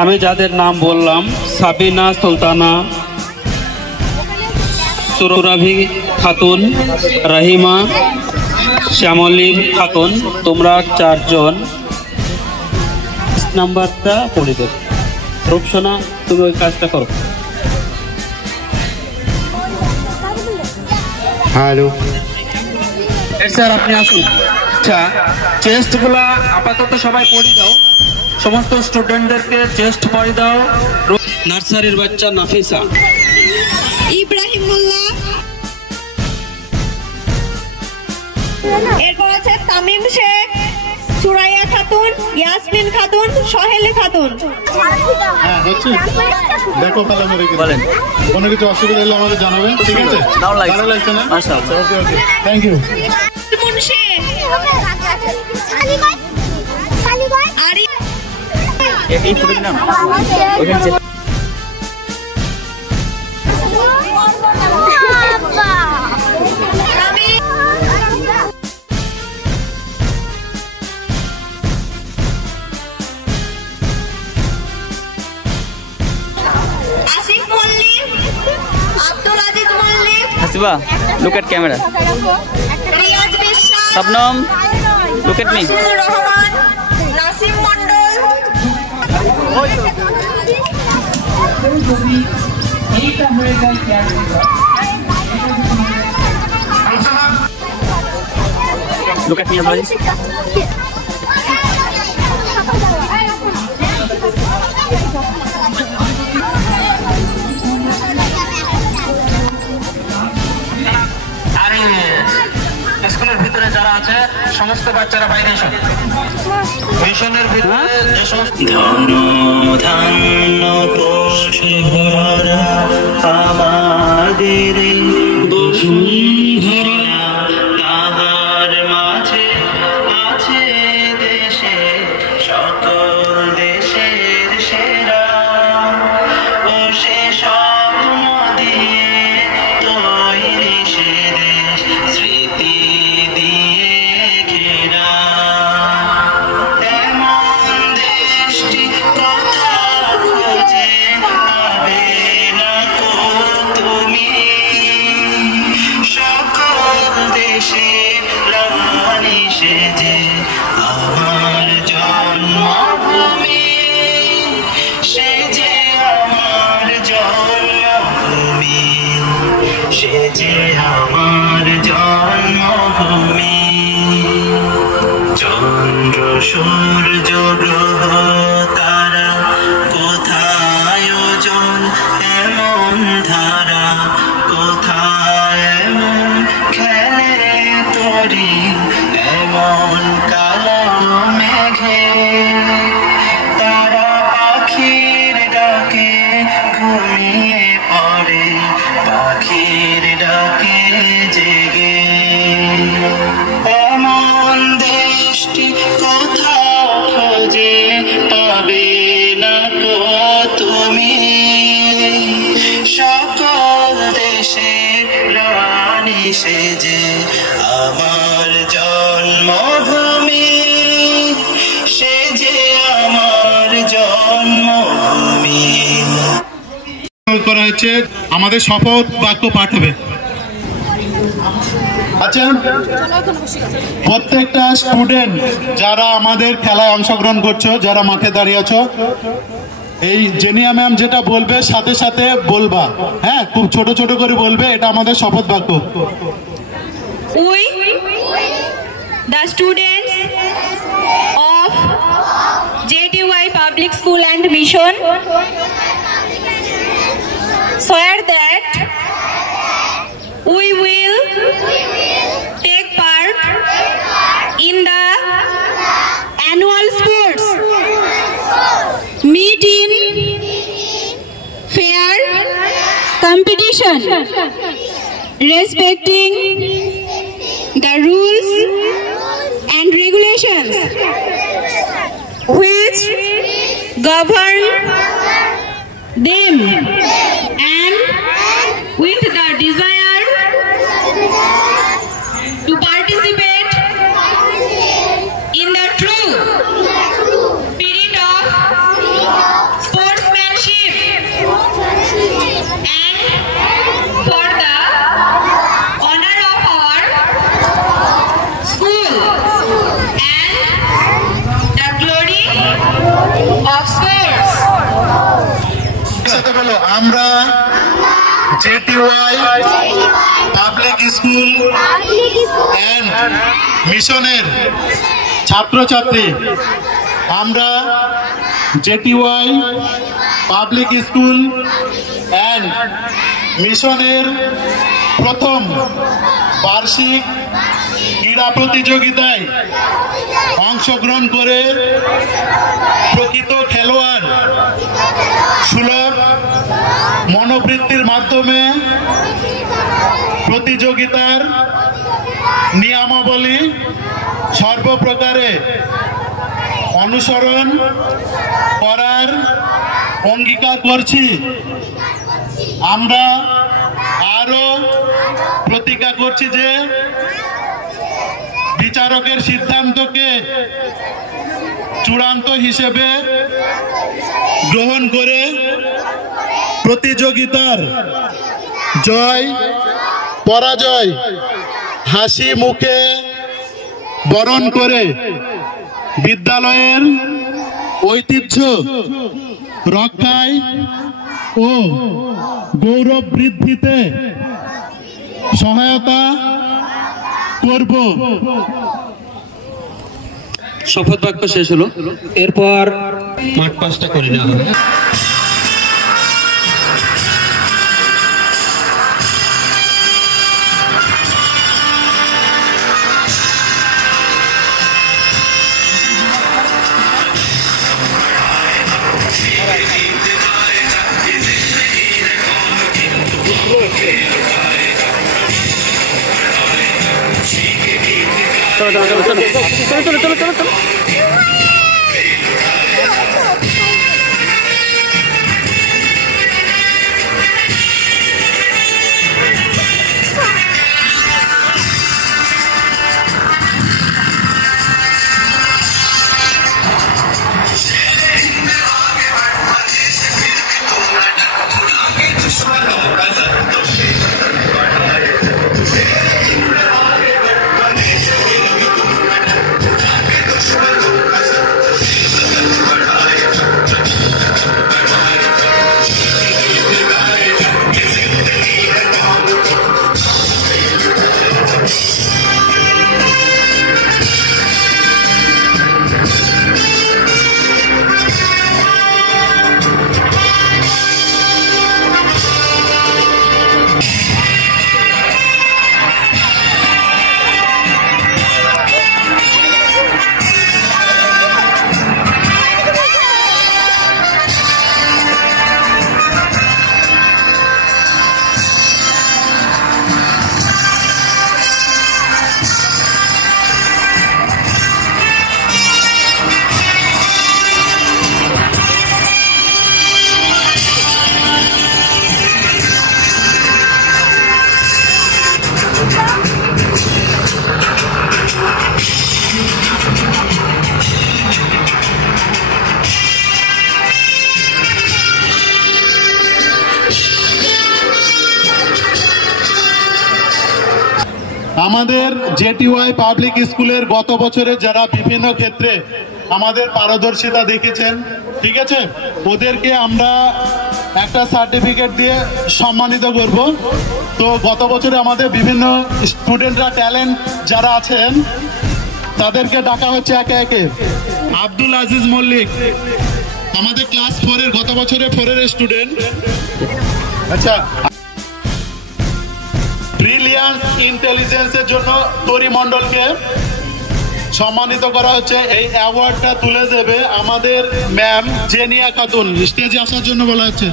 আমি যাদের নাম বললাম, সাবিনা সুলতানা, সুরভি খাতুন, রহিমা, শ্যামলী খাতুন, তোমরা 4 জন নাম্বারটা পড়ে দেবে। রূপসোনা, তুমি ওই কাজটা করো। হ্যালো স্যার, আপনি আসুন। আচ্ছা, চেস্টগুলা আপাতত সবাই পড়ে দাও, সমস্ত স্টুডেন্টদেরকে চেস্ট পড়ে দাও। নার্সারির বাচ্চা নাফিসা, ইব্রাহিম মোল্লা, এরপর আছে তামিম শেখ, সুরাইয়া খাতুন, ইয়াসমিন খাতুন, সোহেলি খাতুন। হ্যাঁ দেখছি, দেখো তাহলে আমাদের বলেন, কোনো কিছু অসুবিধা হলে আমাকে জানাবেন, ঠিক আছে? ভালো লাগছে না? মাশাআল্লাহ, ওকে ওকে, থ্যাংক ইউ। মুন্সি, আরি, এই ফুটেজ নাম ওখানে Hasiba, look at camera. Sabnam, look at me. Nasim Mondol, Look at me, please. স্কুলের ভিতরে যারা আছে সমস্ত বাচ্চারা বাইরে এসো। মিশনের ভিতরে যে সমস্ত ধন ধান্য পোষে ভরা আমাদের বসুন্ধরা, তাহার মাঝে আছে দেশে সকল দেশের সেরা, ও সে স্বপ্ন দিয়ে তৈরি সে দেশ স্মৃতি দিয়ে ঘেরা। এমন দেশটি কথা খোঁজে পাবে না কো তুমি, সকল দেশের রানী সেজে আমার জন্মভূমি, সেজে আমার জন্মভূমি, সেজে আমার জন্মভূমি। চন্দ্র সূর্য গ্রহ তারা কোথায় ওজন এমন ধারা, কোথায় এমন খেলে তরি এমন কালো মেঘে, তারা পাখির ডাকে ঘুমিয়ে পড়ে, পাখির ডাকে জেগে। এমন দেশটি কোথাও খোঁজে পাবে না কো তুমি, সকল দেশের রানী সেজে আমার জন্মভূমি, সেজে আমার জন্মভূমি। করা হয়েছে, আমাদের শপথ বাক্য পাঠ হবে। আচ্ছা, প্রত্যেকটা স্টুডেন্ট যারা আমাদের খেলায় অংশগ্রহণ করছো, যারা মাঠে দাঁড়িয়ে আছো, এই জেনিয়া ম্যাম যেটা বলবে সাথে সাথে বলবা, হ্যাঁ, খুব ছোট ছোট করে বলবে, এটা আমাদের শপথ বাক্য। We, the students of JTY Public School and Mission, swear that we will take part in the annual sports meeting, fair competition, respecting the rules and regulations which govern them, and with the desire to participate in the true spirit of বলো, আমরা জেটিওয়াই public school and মিশনের ছাত্রছাত্রী। আমরা জেটিওয়াই public school and মিশনের প্রথম বার্ষিক ক্রীড়া প্রতিযোগিতায় অংশগ্রহণ করে প্রকৃত খেলোয়াড় সুলভ মনোবৃত্তির মাধ্যমে প্রতিযোগিতার নিয়মাবলী সর্বপ্রকারে অনুসরণ করার অঙ্গীকার করছি। আমরা আরো প্রতিজ্ঞা করছি যে বিচারকের সিদ্ধান্তকে চূড়ান্ত হিসেবে গ্রহণ করে প্রতিযোগিতার জয় পরাজয় হাসি মুখে বরণ করে বিদ্যালয়ের ঐতিহ্য রক্ষায় ও গৌরব বৃদ্ধিতে সহায়তা করব। শপথ বাক্য শেষ হলো, এরপর মাঠ পাসটা করে নেওয়া হবে। চলো। আমাদের জেটিওয়াই পাবলিক স্কুলের গত বছরে যারা বিভিন্ন ক্ষেত্রে আমাদের পারদর্শিতা দেখেছেন, ঠিক আছে, ওদেরকে আমরা একটা সার্টিফিকেট দিয়ে সম্মানিত করব। তো গত বছরে আমাদের বিভিন্ন স্টুডেন্টরা ট্যালেন্ট যারা আছেন তাদেরকে ডাকা হচ্ছে একে একে। আব্দুল আজিজ মল্লিক আমাদের ক্লাস 4-এর গত বছরে 4-এর স্টুডেন্ট। আচ্ছা, ব্রিলিয়ান্স ইন্টেলিজেন্সের জন্য তরি মণ্ডলকে সম্মানিত করা হচ্ছে। এই অ্যাওয়ার্ডটা তুলে দেবে আমাদের ম্যাম জেনিয়া খাতুন, স্টেজে আসার জন্য বলা হচ্ছে।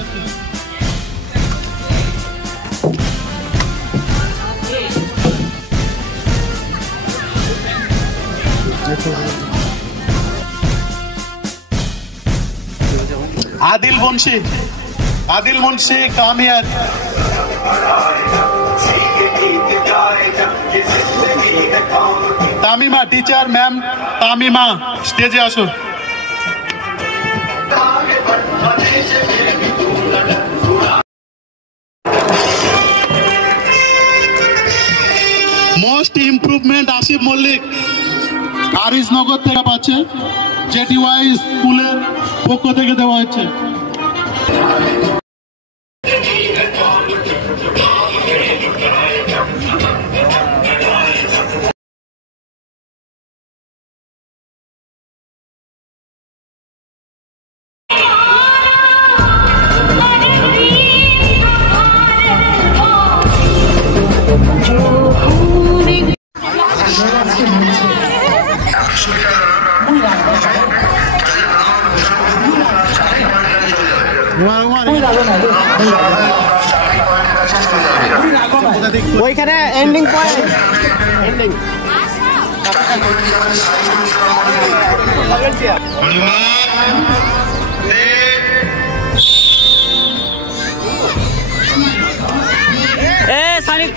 আদিল মুন্সি কামিয়ার। তামিমা টিচার ম্যাম তামিমা স্টেজে আসো। মোস্ট ইমপ্রুভমেন্ট আসিফ মল্লিক আরিজনগর থেকে পাচ্ছে, জেটিওয়াই স্কুলের পক্ষ থেকে দেওয়া হচ্ছে। ওইখানে ending point ending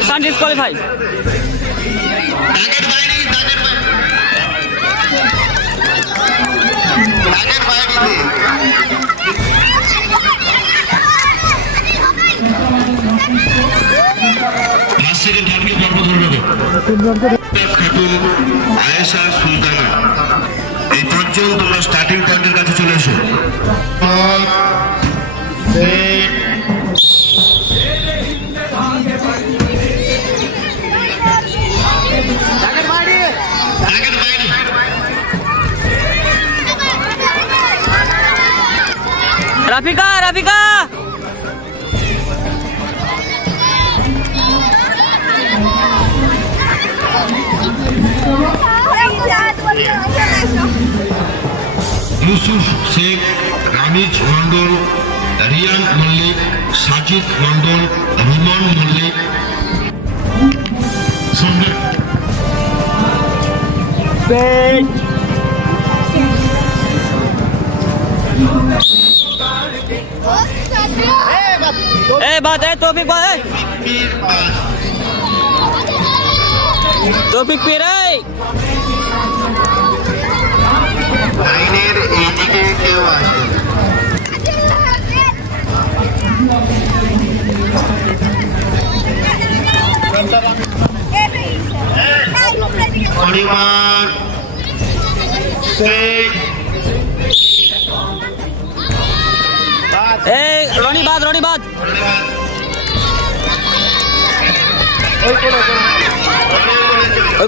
Sun disqualified. Ayesha Sultana এই পাঁচজন তোমরা স্টার্টিং পয়েন্টের কাছে চলে এসো। রাফিকা রাফিকা ইউসুফ শেখ, রামিজ মন্ডল, রিয়ান মল্লিক, সাজিদ মন্ডল, রুমন মল্লিক, बात है तौफिक बात है तौफिक पी रहे লাইনের এই দিকে কেউ আসে পরিমাণ रोनी बात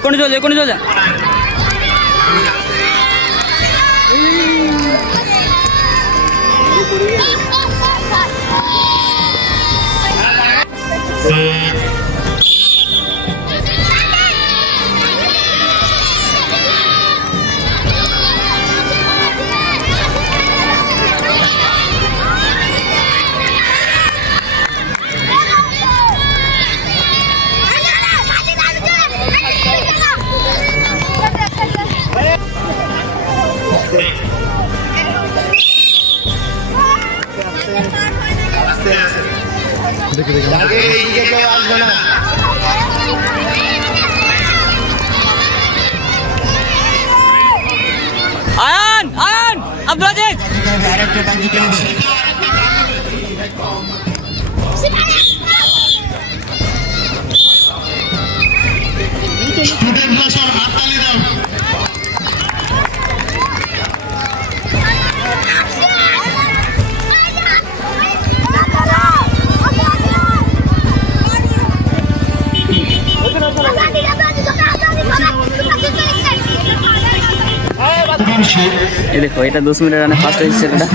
कोणी चल जा आयन अब्दुल अजीज স্টুডেন্টরা সব হাততালি দাও। ये देखो এটা 10 মিনিট রানে ফার্স্ট হয়েছে এটা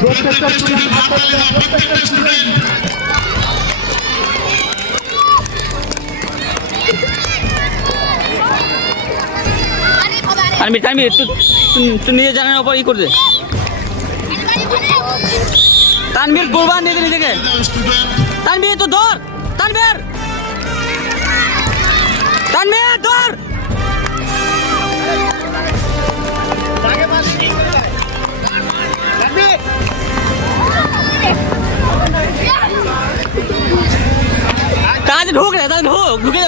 প্রত্যেকটা স্টুডেন্ট হাততালি দাও, প্রত্যেকটা স্টুডেন্ট। तानवीर तू নিজে জানার উপর ই করে দে तानवीर कुर्बान दे दे নিজেকে तानवीर तो दौड़ तानवीर दौड़ काज ढूक रहा था ढूके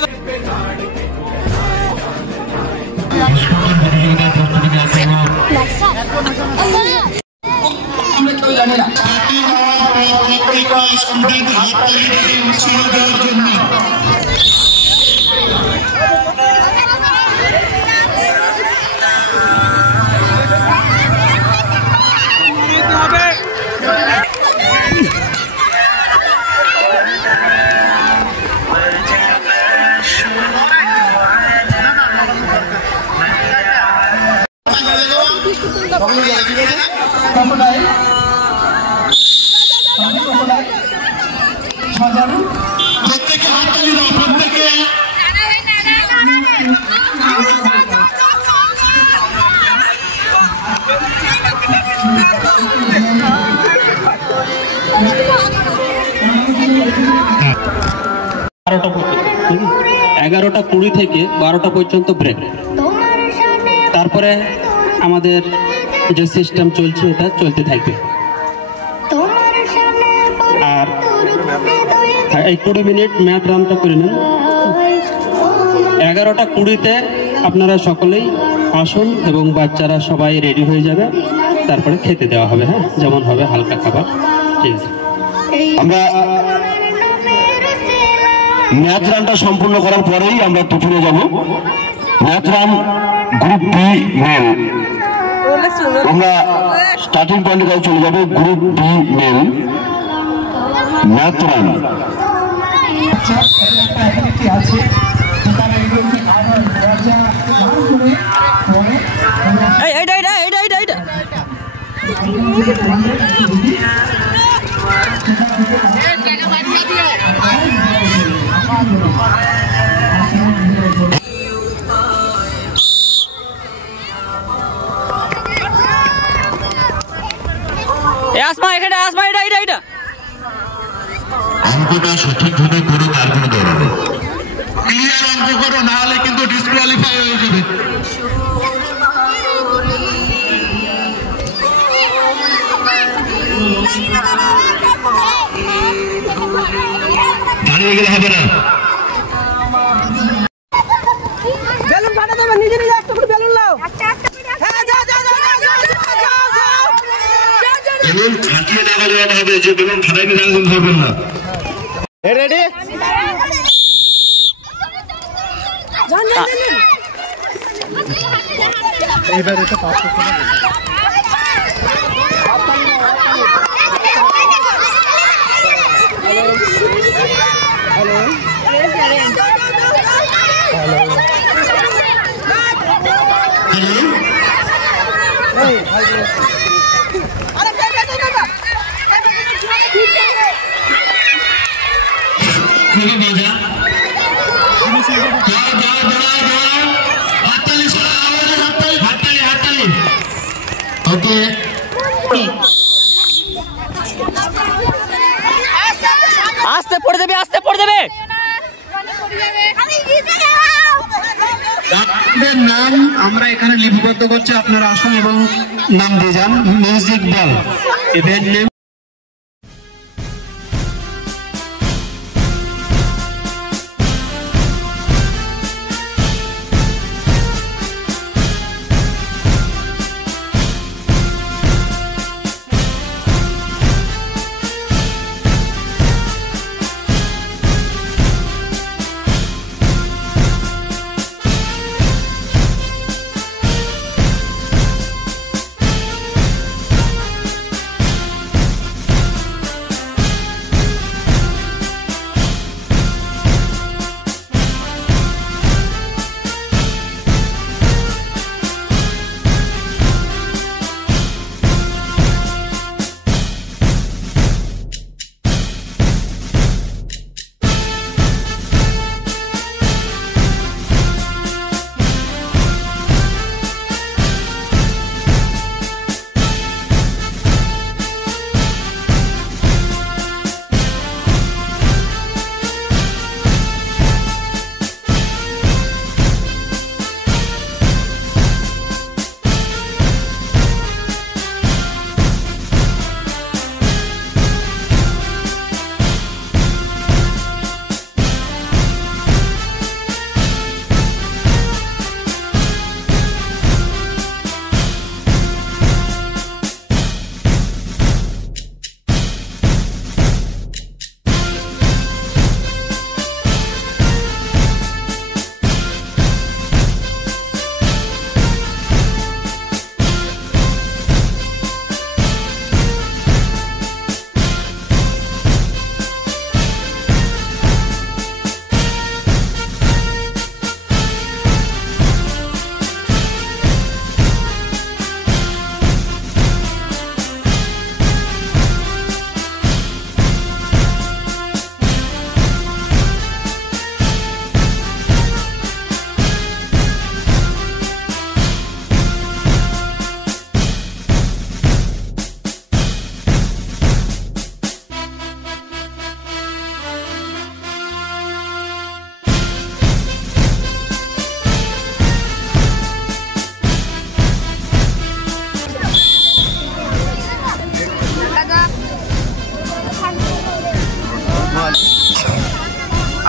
স্টুডেন্ট হাততালি দিয়ে উৎসাহ দেওয়ার জন্য প্রত্যেকে হাত 11:20 থেকে 12টা পর্যন্ত ব্রেক। তারপরে আমাদের যে সিস্টেম চলছে এটা চলতে থাকবে। আর এই 20 মিনিট ম্যাথ রানটা করে নেন। 11:20-তে আপনারা সকলেই আসুন এবং বাচ্চারা সবাই রেডি হয়ে যাবে, তারপরে খেতে দেওয়া হবে। হ্যাঁ, যেমন হবে হালকা খাবার। ঠিক আছে, আমরা ম্যাথ রানটা সম্পূর্ণ করার পরেই আমরা টিফিনে যাব। Math run group B male, আমরা স্টার্টিং পয়েন্টে কাছে চলে যাবো। Group B male math run. অঙ্কটা সঠিকভাবে করো, তারপরে দৌড়াবে। ক্লিয়ার অঙ্ক করো, না হলে কিন্তু ডিসকোয়ালিফাই হয়ে যাবে। দাঁড়িয়ে গেলে হবে না। বেলুন ফাটা দেবে, নিজে নিজে একটা করে বেলুন নাও। হ্যাঁ, যাও। বেলুন ফাটিয়ে দেখা দেওয়ানো হবে, যে বেলুন ফাটাইতে দেখা ধরবেন না। রেডি? এইবার এটা পাস করতে হবে। ওকে, আস্তে পড়ে যাবে। আপনাদের নাম আমরা এখানে লিপিবদ্ধ করছি, আপনারা আসুন এবং নাম দিয়ে যান। মিউজিক বল ইভেন্ট নেম।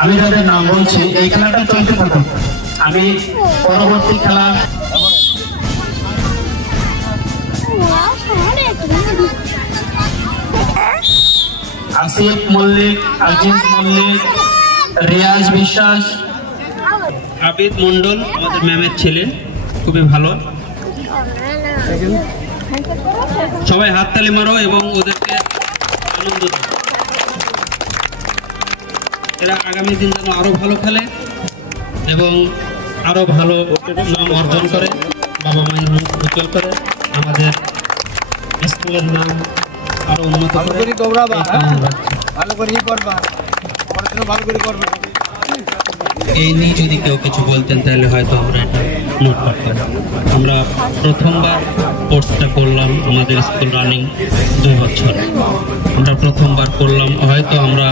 আমি যাদের নাম বলছি এই খেলাটা চলতে থাকুন, আমি পরবর্তী খেলা আসিফ মল্লিক, আজিজ মল্লিক, রিয়াজ বিশ্বাস, আবিদ মন্ডল আমাদের ম্যামের ছেলে, খুবই ভালো। সবাই হাততালি মারো এবং ওদেরকে আনন্দ দাও। এরা আগামী দিন যেন আরো ভালো খেলে এবং আরো ভালো নাম অর্জন করে, বাবা মায়ের নাম উজ্জ্বল করে, আমাদের স্কুলের নাম আরো উন্নত করে। এই নিয়ে যদি কেউ কিছু বলতেন তাহলে হয়তো আমরা এটা নোট করতাম। আমরা প্রথমবার কোর্সটা করলাম আমাদের স্কুল রানিং 2 বছর, আমরা প্রথমবার করলাম, হয়তো আমরা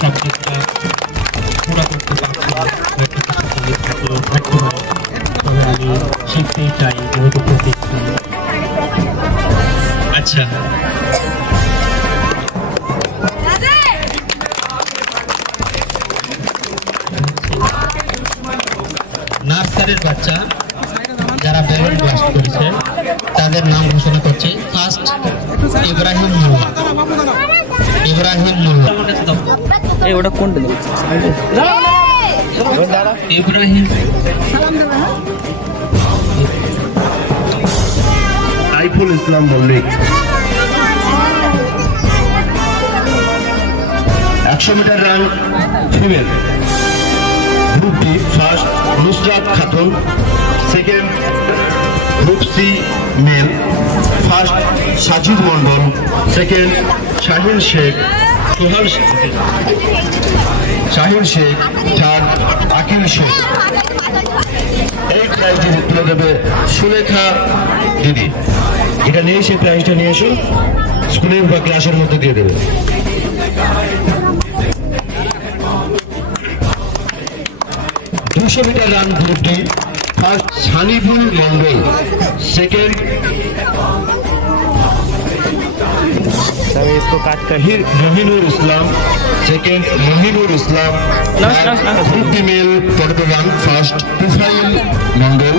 সাবজেক্টটা পুরো করতে পারছি না, হয়তো কিছু থাকলেও থাকতে পারে, তবে আমি শিখতেই চাই যেহেতু প্রতিষ্ঠান। আচ্ছা, নার্সারির বাচ্চা যারা ব্যালন ব্লাস্ট করেছে তাদের নাম ঘোষণা করছে। ফার্স্ট ইব্রাহিম মোল্লা। ইব্রাহিম মোল্লা এই ওটা কোনটা দেব? Ibrahim Saiful Islam Mallick. 100 metre run female group D, first Nusrat Khatun, second group C male, first Sajid Mondal, second Shahin Sheikh, Shahin Sheikh, third Akil Sheikh. এই প্রাইজটি তুলে দেবে সুলেখা দিদি। এটা নিয়ে সেই প্রাইজটা নিয়ে এসো, স্কুলের বা ক্লাসের মধ্যে দিয়ে দেবে। 200 metre run group D, first Sanibul Mondal, second Mohinur Islam, second Mohinur Islam, group D male 40 run, first Tufail Mondal,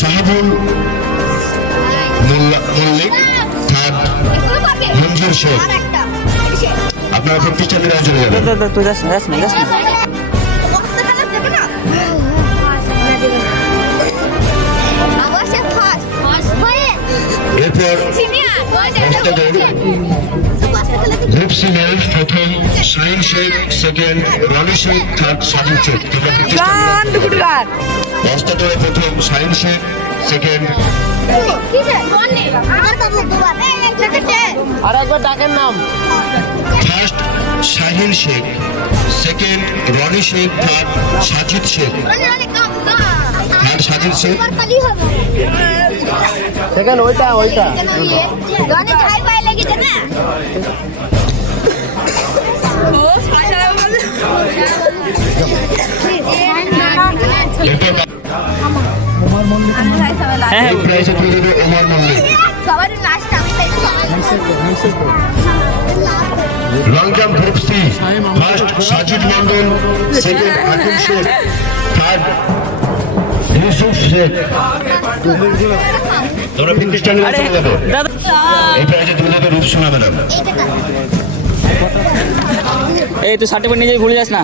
Shahabul Mallick, third Manjur Sheikh. আপনারা প্রতিষ্ঠানের রান চলে যাবেন। এরপর গ্রুপ সি মেল প্রথম শাহিন শেখ, সেকেন্ড রনি শেখ, থার্ড সাজিদ শেখ। দশটাতে প্রথম শাহিন শেখ, সেকেন্ড আর একবার ডাকের নাম first Shahin Sheikh, second Rony Sheikh, third Sajid Sheikh, third Sajid Sheikh. Second ওইটা গানে ছাই পায় লেগেছে না long jump group C, first Sajid Mondal, second Akil Sheikh, third Yusuf Sheikh. তোমরা প্রতিষ্ঠানে চলে যাবে। এই প্রাইজে তুলে দেবে রূপসোনা ম্যাডাম। এই তুই সার্টিফিকেট নিয়ে ভুলে যাস না।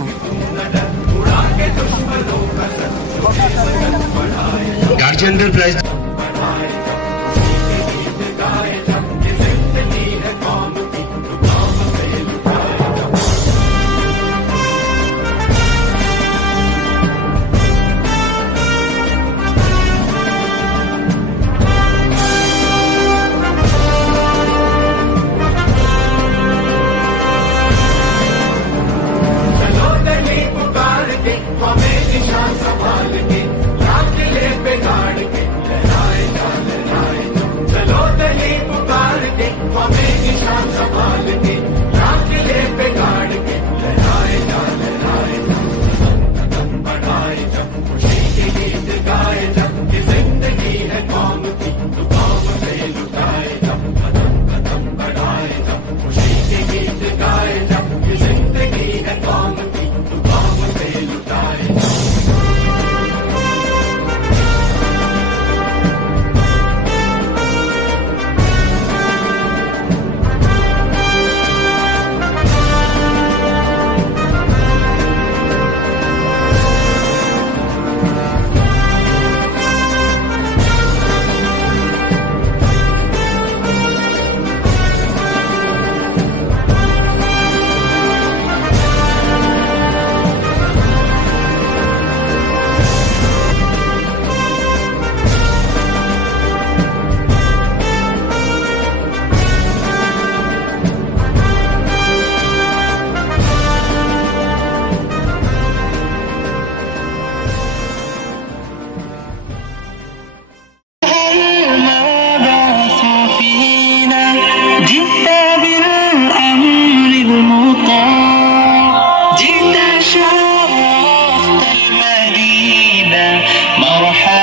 গার্জিয়ানদের প্রাইজ गाए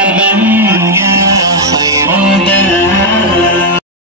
Amen.